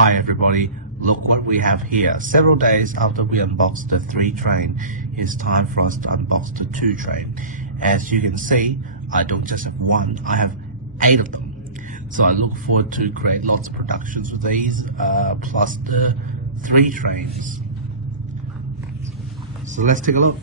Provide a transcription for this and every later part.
Hi everybody, look what we have here. Several days after we unboxed the 3 train, it's time for us to unbox the 2 train. As you can see, I don't just have 1, I have 8 of them. So I look forward to create lots of productions with these, plus the 3 trains. So let's take a look.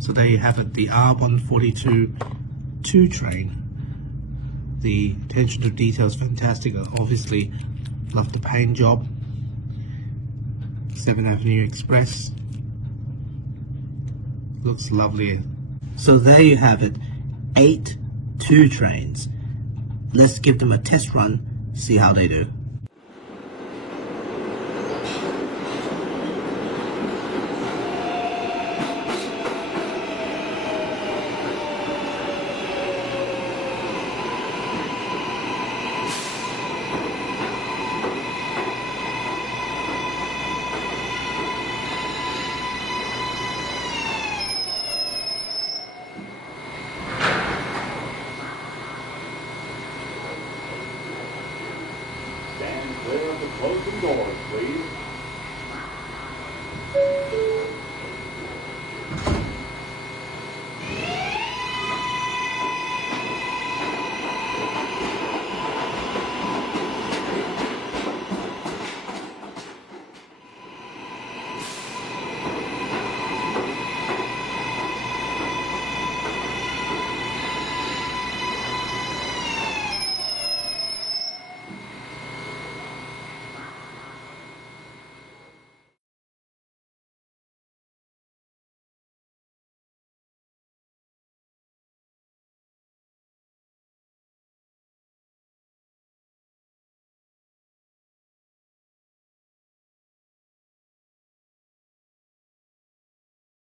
So there you have it, the R142 2 train. The attention to detail is fantastic. I obviously love the paint job. 7th Avenue Express. Looks lovely. So there you have it, 8 2 trains. Let's give them a test run, see how they do.